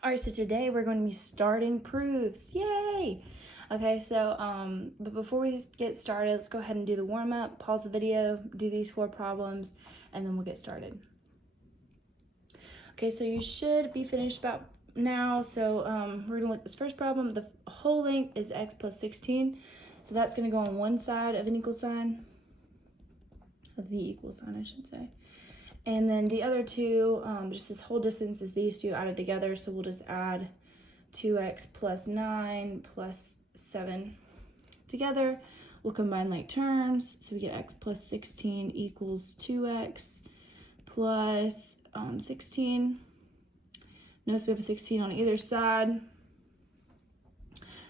All right, so today we're going to be starting proofs. Yay! Okay, so but before we get started, let's go ahead and do the warm-up, pause the video, do these 4 problems, and then we'll get started. Okay, so you should be finished about now. So we're gonna look at this first problem. The whole length is x plus 16. So that's gonna go on one side of an equal sign, of the equal sign, I should say. And then the other two, just this whole distance is these two added together. So we'll just add 2x plus 9 plus 7 together. We'll combine like terms. So we get x plus 16 equals 2x plus 16. Notice we have a 16 on either side.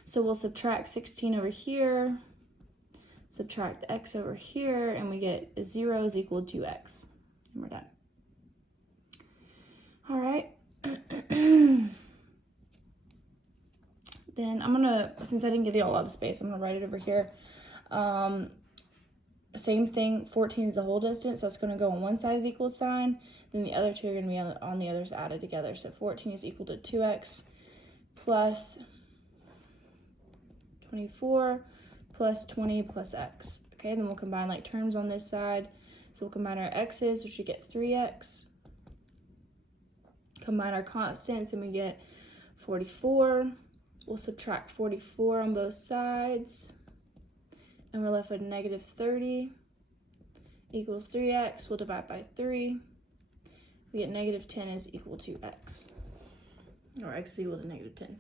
So we'll subtract 16 over here, subtract x over here, and we get 0 is equal to x. And we're done. All right. Then I'm gonna, since I didn't give you a lot of space, I'm gonna write it over here. Same thing, 14 is the whole distance, so it's gonna go on one side of the equal sign, then the other two are gonna be on the others added together. So 14 is equal to 2x plus 24 plus 20 plus x. Okay, then we'll combine like terms on this side. So we'll combine our x's, which we get 3x. Combine our constants and we get 44. We'll subtract 44 on both sides. And we're left with negative 30 equals 3x. We'll divide by 3. We get negative 10 is equal to x. Or x is equal to negative 10.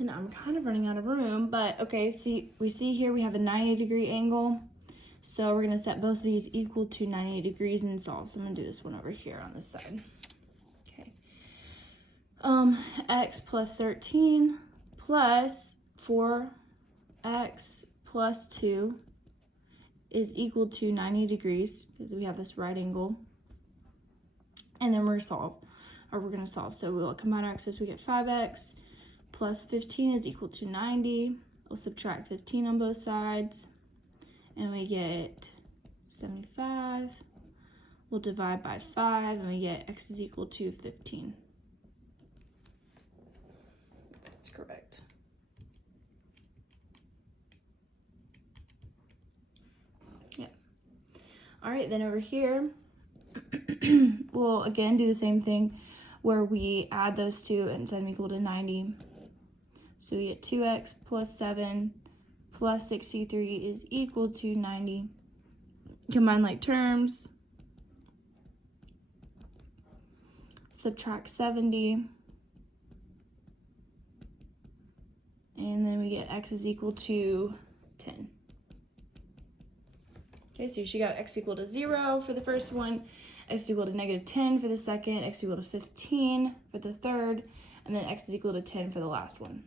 And I'm kind of running out of room, but okay, see, we see here we have a 90-degree angle. So we're gonna set both of these equal to 90 degrees and solve. So I'm gonna do this one over here on this side. Okay. X plus 13 plus 4x plus 2 is equal to 90 degrees because we have this right angle. And then we're gonna solve. So we'll combine our x's, we get 5x plus 15 is equal to 90. We'll subtract 15 on both sides. And we get 75. We'll divide by 5, and we get x is equal to 15. That's correct. Yeah. All right, then over here, we'll again do the same thing where we add those two and set them equal to 90. So we get 2x plus 7 plus 63 is equal to 90. Combine like terms. Subtract 70. And then we get x is equal to 10. Okay, so she got x equal to 0 for the first one, x is equal to negative 10 for the second, x is equal to 15 for the third, and then x is equal to 10 for the last one.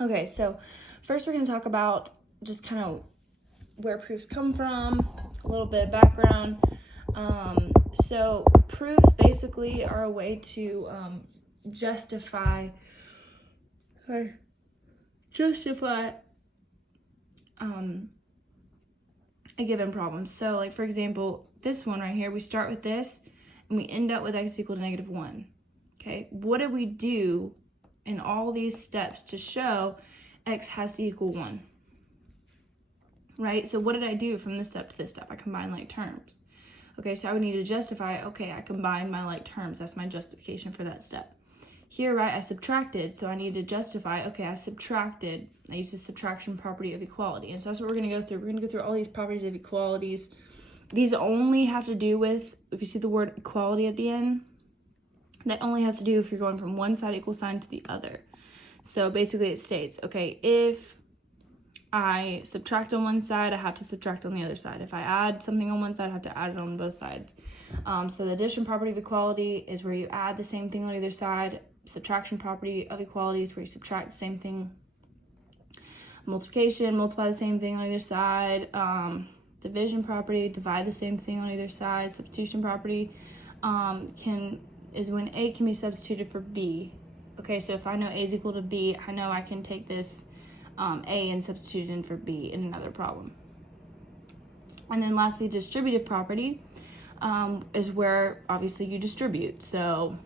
Okay, so first we're going to talk about just kind of where proofs come from, a little bit of background. So proofs basically are a way to justify a given problem. So like for example, this one right here, we start with this and we end up with x equal to negative 1. Okay, what do we do in all these steps to show x has to equal 1, right? So what did I do from this step to this step? I combined like terms. Okay, so I would need to justify, okay, I combined my like terms. That's my justification for that step. Here, right, I subtracted, so I need to justify, okay, I subtracted. I used the subtraction property of equality. And so that's what we're gonna go through. We're gonna go through all these properties of equalities. These only have to do with, if you see the word equality at the end, that only has to do if you're going from one side equal sign to the other. So basically it states, okay, if I subtract on one side, I have to subtract on the other side. If I add something on one side, I have to add it on both sides. So the addition property of equality is where you add the same thing on either side. Subtraction property of equality is where you subtract the same thing. Multiplication, multiply the same thing on either side. Division property, divide the same thing on either side. Substitution property is when A can be substituted for B. Okay, so if I know A is equal to B, I know I can take this A and substitute it in for B in another problem. And then lastly, distributive property is where obviously you distribute. So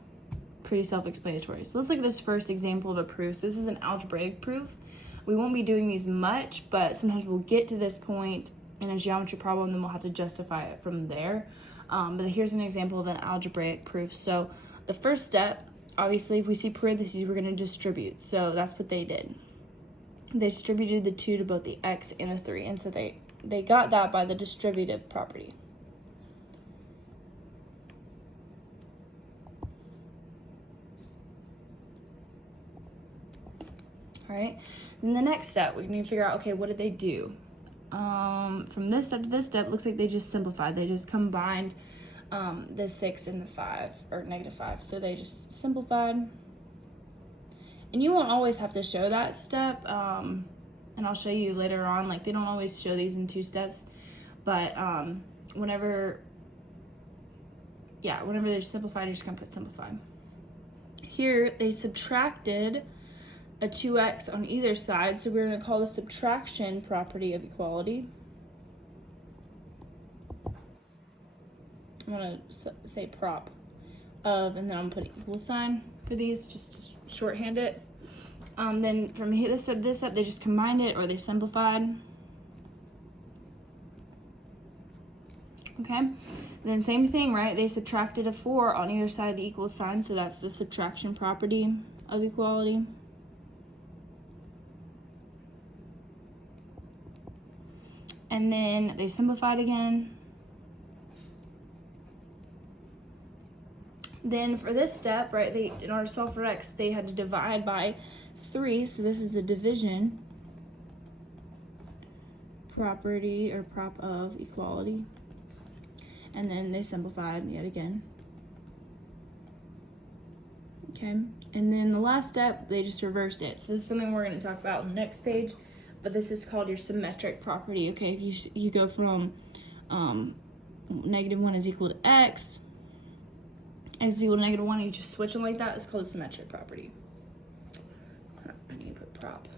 pretty self-explanatory. So let's look at this first example of a proof. So this is an algebraic proof. We won't be doing these much, but sometimes we'll get to this point in a geometry problem, then we'll have to justify it from there. But here's an example of an algebraic proof. So the first step, obviously, if we see parentheses, we're going to distribute. So that's what they did. They distributed the 2 to both the x and the 3, and so they got that by the distributive property. All right, then the next step, we need to figure out, okay, what did they do? From this step to this step, looks like they just simplified. They just combined the 6 and the 5, or -5. So they just simplified. And you won't always have to show that step. And I'll show you later on, like they don't always show these in 2 steps. But whenever they're simplified, you're just gonna put simplified. Here, they subtracted a 2x on either side, so we're going to call the subtraction property of equality. I'm going to say prop of, and then I'm going to put equal sign for these, just to shorthand it. Then from this step, they just combined it, or they simplified. Okay, and then same thing, right? They subtracted a 4 on either side of the equal sign, so that's the subtraction property of equality. And then they simplified again. Then for this step, right, in order to solve for x, they had to divide by 3. So this is the division property, or prop of equality. And then they simplified yet again. Okay, and then the last step, they just reversed it. So this is something we're going to talk about on the next page. But this is called your symmetric property, okay? You go from -1 is equal to x is equal to -1, you just switch them like that. It's called a symmetric property. I need to put prop.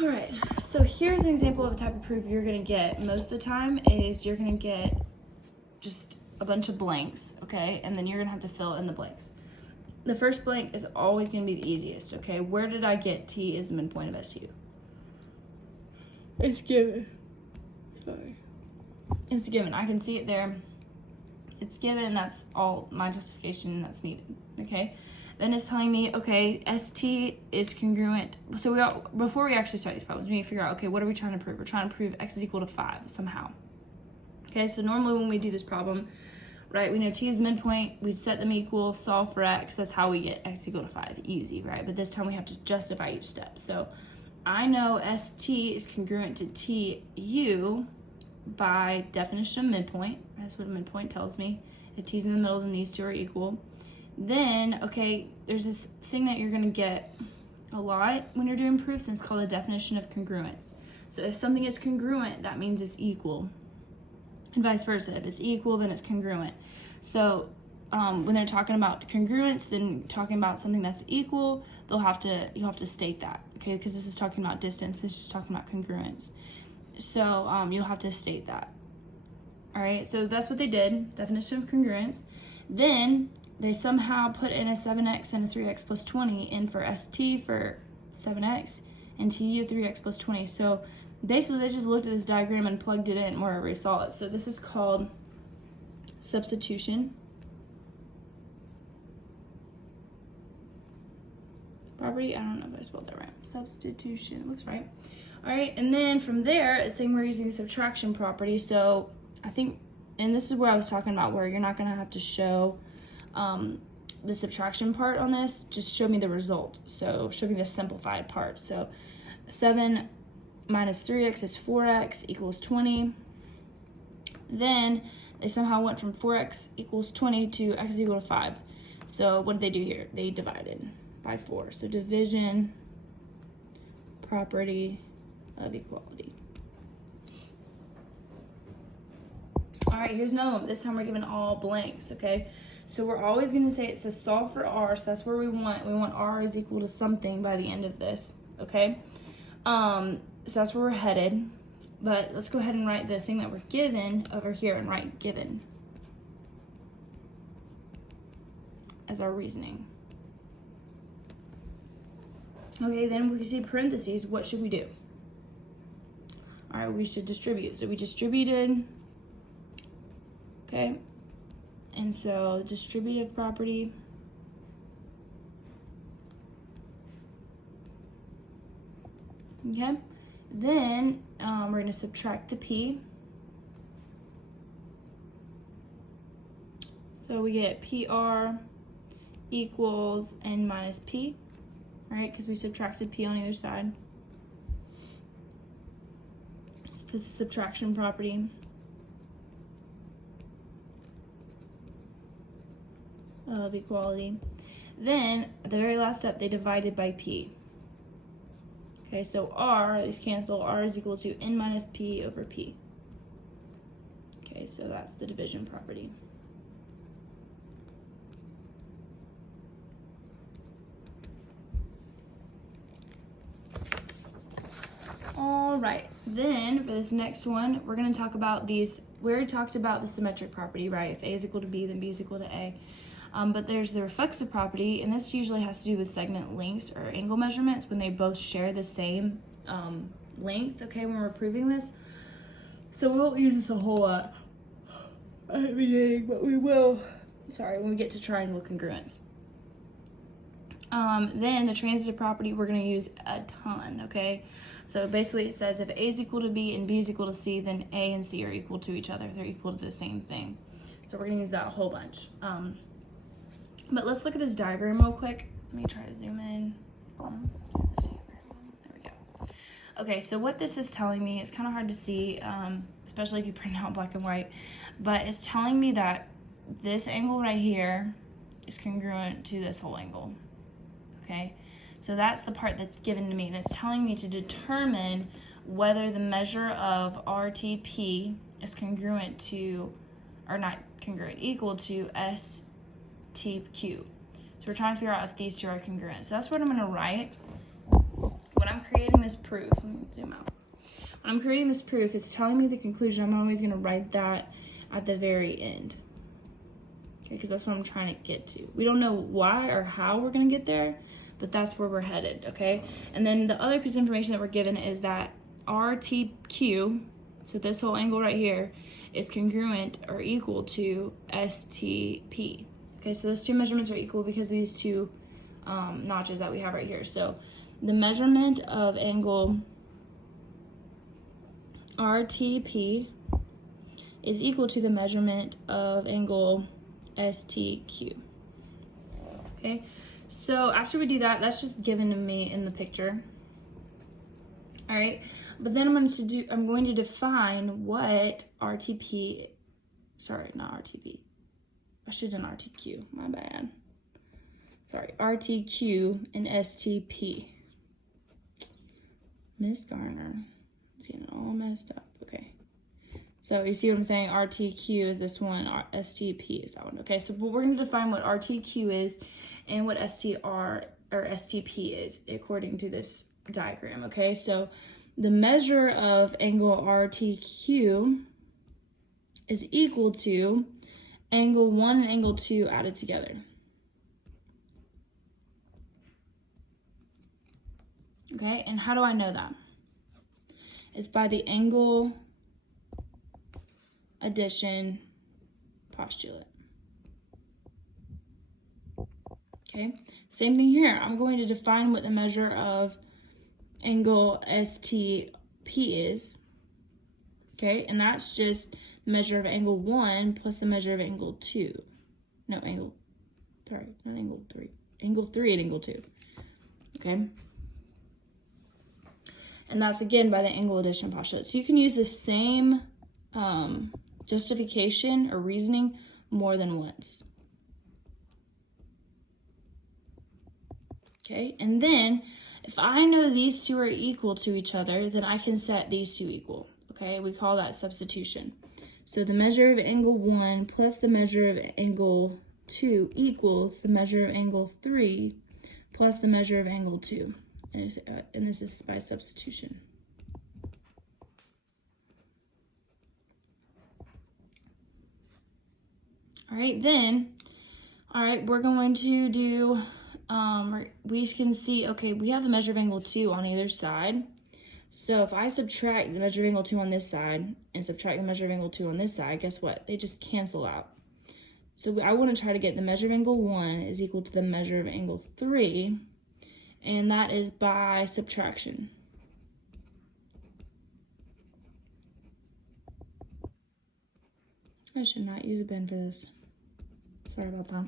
All right, so here's an example of a type of proof you're gonna get most of the time is you're gonna get just a bunch of blanks, okay? And then you're gonna have to fill in the blanks. The first blank is always going to be the easiest, okay? Where did I get t is the midpoint of SU? It's given. Sorry. It's given. I can see it there. It's given. That's all my justification that's needed, okay? Then it's telling me, okay, ST is congruent. So before we actually start these problems, we need to figure out, okay, what are we trying to prove? We're trying to prove x is equal to 5 somehow. Okay, so normally when we do this problem, right, we know t is the midpoint, we set them equal, solve for x, that's how we get x equal to 5, easy, right? But this time we have to justify each step. So I know ST is congruent to TU by definition of midpoint, that's what a midpoint tells me. If t's in the middle, then these two are equal. Then, okay, there's this thing that you're gonna get a lot when you're doing proofs, and it's called a definition of congruence. So if something is congruent, that means it's equal. And vice versa. If it's equal, then it's congruent. So when they're talking about congruence, then talking about something that's equal, you'll have to state that, okay? Because this is talking about distance. This is just talking about congruence. So you'll have to state that. All right. So that's what they did. Definition of congruence. Then they somehow put in a 7x and a 3x plus 20 in for ST for 7x and TU 3x plus 20. So basically, they just looked at this diagram and plugged it in wherever we saw it. So this is called substitution property. I don't know if I spelled that right. Substitution, it looks right. All right, and then from there, it's saying we're using the subtraction property. So I think, and this is where I was talking about where you're not gonna have to show the subtraction part on this, just show me the result. So show me the simplified part. So 7 minus 3x is 4x equals 20. Then they somehow went from 4x equals 20 to x is equal to 5. So what did they do here? They divided by 4. So division property of equality. All right, here's another one. This time we're given all blanks, okay? So we're always going to say it says solve for r, so that's where we want r is equal to something by the end of this, okay? So that's where we're headed. But let's go ahead and write the thing that we're given over here and write given. as our reasoning. Okay, then we see parentheses. What should we do? All right, we should distribute. So we distributed, okay? And so distributive property, okay? Then we're going to subtract the p. So we get PR equals n minus p, right? Because we subtracted p on either side. So this is subtraction property of equality. Then at the very last step, they divided by p. Okay, so r, these cancel, r is equal to n minus p over p. Okay, so that's the division property. All right, then for this next one, we're going to talk about these. We already talked about the symmetric property, right? If a is equal to b, then b is equal to a. But there's the reflexive property, and this usually has to do with segment lengths or angle measurements when they both share the same length, okay, when we're proving this. So we won't use this a whole lot at the beginning, but we will, when we get to triangle congruence. Then the transitive property we're going to use a ton, okay? So basically it says if a is equal to b and b is equal to c, then a and c are equal to each other. They're equal to the same thing. So we're going to use that a whole bunch. But let's look at this diagram real quick. Let me try to zoom in. There we go. Okay, so what this is telling me, it's kind of hard to see, especially if you print out black and white, but it's telling me that this angle right here is congruent to this whole angle. Okay, so that's the part that's given to me, and it's telling me to determine whether the measure of RTP is congruent to, or not congruent, equal to STQ. So we're trying to figure out if these two are congruent. So that's what I'm going to write when I'm creating this proof. Let me zoom out. When I'm creating this proof, it's telling me the conclusion. I'm always going to write that at the very end. Okay, because that's what I'm trying to get to. We don't know why or how we're going to get there, but that's where we're headed, okay? And then the other piece of information that we're given is that RTQ, so this whole angle right here, is congruent or equal to STP. Okay, so those two measurements are equal because of these two notches that we have right here. So the measurement of angle RTP is equal to the measurement of angle STQ. Okay, so after we do that, that's just given to me in the picture. All right, but then I'm going to define what RTP, sorry, not RTP. I should have done RTQ, my bad. Sorry, RTQ and STP. Miss Garner, it's getting all messed up, okay. So you see what I'm saying? RTQ is this one, STP is that one. Okay, so we're going to define what RTQ is and what STR or STP is according to this diagram. Okay, so the measure of angle RTQ is equal to angle 1 and angle 2 added together. Okay, and how do I know that? It's by the angle addition postulate. Okay, same thing here. I'm going to define what the measure of angle STP is. Okay, and that's just the measure of angle 1 plus the measure of angle 2. No, angle 3. Angle 3 and angle 2. Okay, and that's again by the angle addition postulate. So you can use the same justification or reasoning more than once. Okay, and then if I know these two are equal to each other, then I can set these two equal. Okay, we call that substitution. So the measure of angle 1 plus the measure of angle 2 equals the measure of angle 3 plus the measure of angle 2. And this is by substitution. All right, then All right, we're going to do, we can see, okay, we have the measure of angle 2 on either side. So if I subtract the measure of angle 2 on this side and subtract the measure of angle 2 on this side, guess what? They just cancel out. So I want to try to get the measure of angle 1 is equal to the measure of angle 3, and that is by subtraction. I should not use a pen for this. Sorry about that.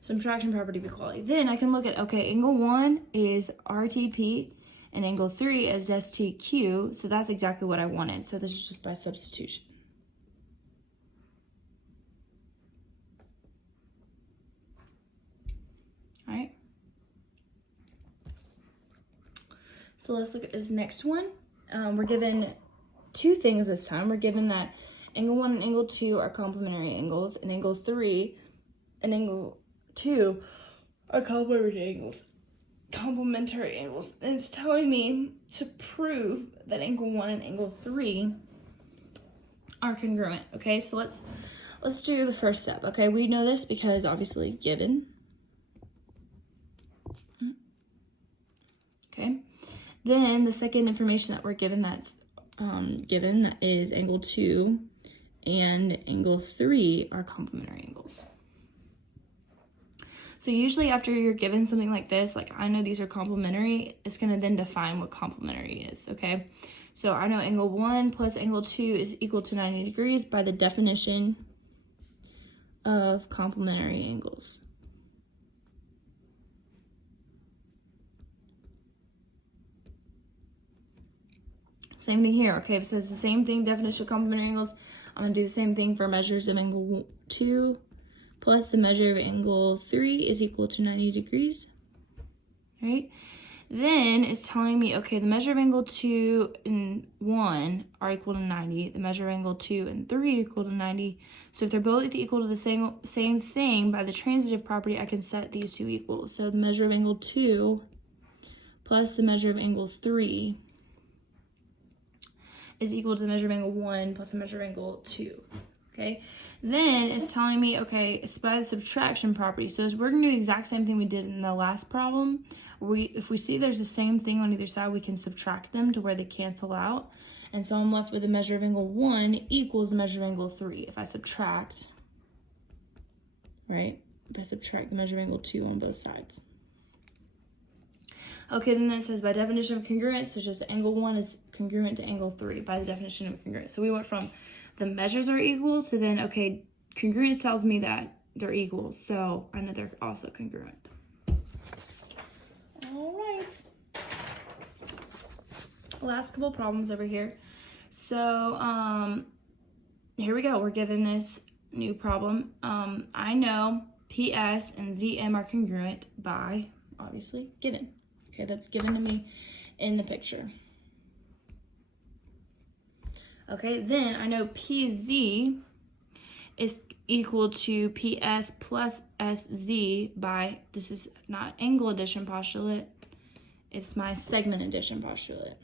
Subtraction property of equality. Then I can look at, okay, angle 1 is RTP and angle 3 is STQ, so that's exactly what I wanted. So this is just by substitution. All right. So let's look at this next one. We're given two things this time. We're given that angle 1 and angle 2 are complementary angles, and angle 3 and angle 2 are complementary angles. And it's telling me to prove that angle 1 and angle 3 are congruent. Okay, so let's do the first step. Okay, we know this because obviously given. Okay, then the second information that we're given that's given that is angle 2 and angle 3 are complementary angles. So usually after you're given something like this, like I know these are complementary, it's going to then define what complementary is, okay? So I know angle 1 plus angle 2 is equal to 90 degrees by the definition of complementary angles. Same thing here, okay? If it says the same thing, definition of complementary angles, I'm going to do the same thing for measures of angle 2 plus the measure of angle 3 is equal to 90 degrees, right? Then it's telling me, okay, the measure of angle 2 and 1 are equal to 90. The measure of angle 2 and 3 are equal to 90. So if they're both equal to the same thing, by the transitive property, I can set these two equal. So the measure of angle 2 plus the measure of angle 3 is equal to the measure of angle 1 plus the measure of angle 2. Okay, then it's telling me, okay, it's by the subtraction property. So we're going to do the exact same thing we did in the last problem. If we see there's the same thing on either side, we can subtract them to where they cancel out. And so I'm left with the measure of angle 1 equals the measure of angle 3. If I subtract, right, if I subtract the measure of angle 2 on both sides. Okay, then it says by definition of congruence, so just angle 1 is congruent to angle 3 by the definition of congruence. So we went from the measures are equal to then, okay, congruence tells me that they're equal, so I know they're also congruent. All right. Last couple problems over here. So here we go. We're given this new problem. I know PS and ZM are congruent by, obviously, given. Okay, that's given to me in the picture. Okay, then I know PZ is equal to PS plus SZ by, this is not angle addition postulate, it's my segment addition postulate.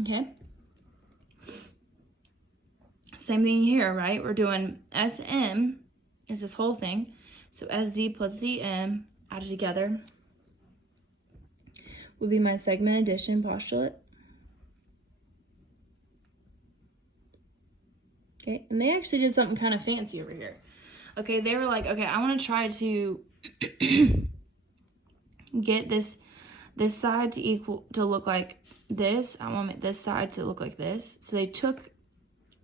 Okay. Same thing here, right? We're doing SM is this whole thing. So SZ plus ZM added together would be my segment addition postulate. Okay, and they actually did something kind of fancy over here. Okay, they were like, okay, I want to try to get this side to look like this. I want this side to look like this. So they took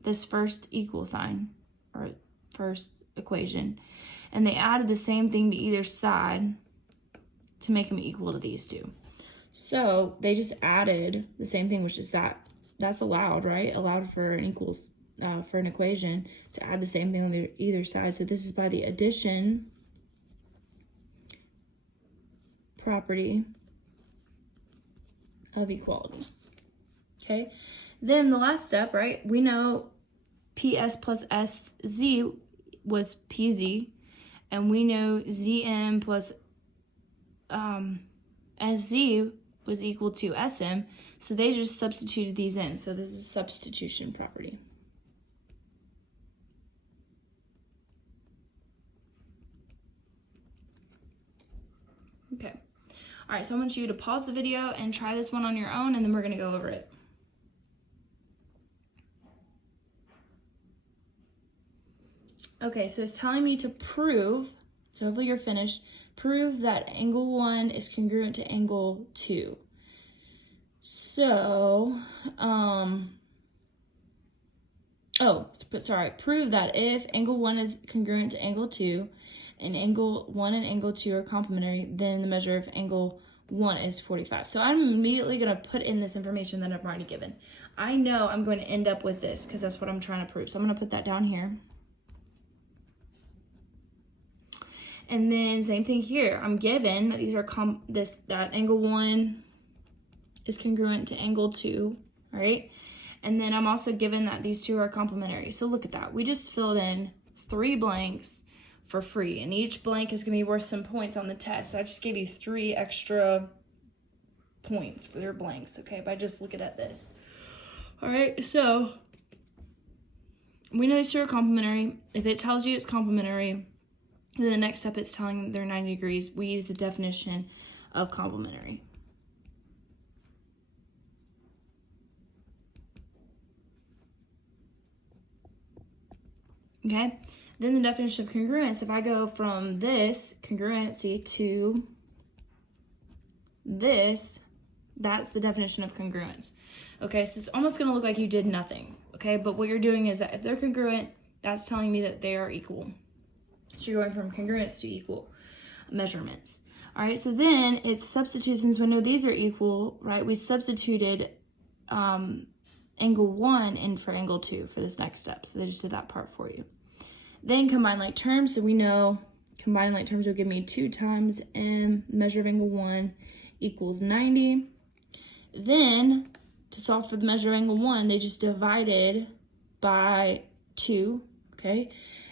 this first equal sign or first equation and they added the same thing to either side to make them equal to these two. So they just added the same thing, which is that's allowed, right? Allowed for an equals for an equation to add the same thing on either side. So this is by the addition property of equality. Okay, then the last step, right? We know PS plus SZ was PZ, and we know ZM plus SZ was equal to SM, so they just substituted these in. So this is a substitution property. Okay. All right, so I want you to pause the video and try this one on your own, and then we're gonna go over it. Okay, so it's telling me to prove, so hopefully you're finished, prove that angle 1 is congruent to angle 2. So, prove that if angle 1 is congruent to angle 2, and angle 1 and angle 2 are complementary, then the measure of angle 1 is 45. So I'm immediately going to put in this information that I've already given. I know I'm going to end up with this because that's what I'm trying to prove. So I'm going to put that down here. And then same thing here. I'm given that these are that angle 1 is congruent to angle 2, all right? And then I'm also given that these two are complementary. So look at that. We just filled in 3 blanks for free, and each blank is going to be worth some points on the test. So I just gave you 3 extra points for your blanks, okay, by just looking at this. All right, so we know these two are complementary. If it tells you it's complementary, then the next step is telling they're 90 degrees. We use the definition of complementary. Okay, then the definition of congruence, if I go from this congruency to this, that's the definition of congruence. Okay, so it's almost going to look like you did nothing. Okay, but what you're doing is that if they're congruent, that's telling me that they are equal. So you're going from congruence to equal measurements. All right, so then it's substitutions. We know these are equal, right? We substituted angle 1 in for angle 2 for this next step. So they just did that part for you. Then combine like terms. So we know combine like terms will give me 2 times m measure of angle 1 equals 90. Then to solve for the measure of angle 1, they just divided by 2, okay?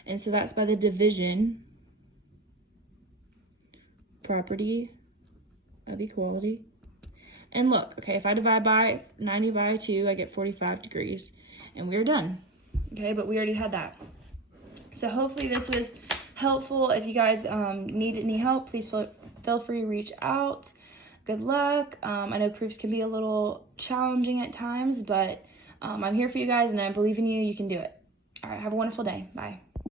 And so that's by the division property of equality. And look, okay, if I divide by 90 by 2, I get 45 degrees, and we're done. Okay, but we already had that. So hopefully this was helpful. If you guys need any help, please feel free to reach out. Good luck. I know proofs can be a little challenging at times, but I'm here for you guys, and I believe in you. You can do it. All right, have a wonderful day. Bye.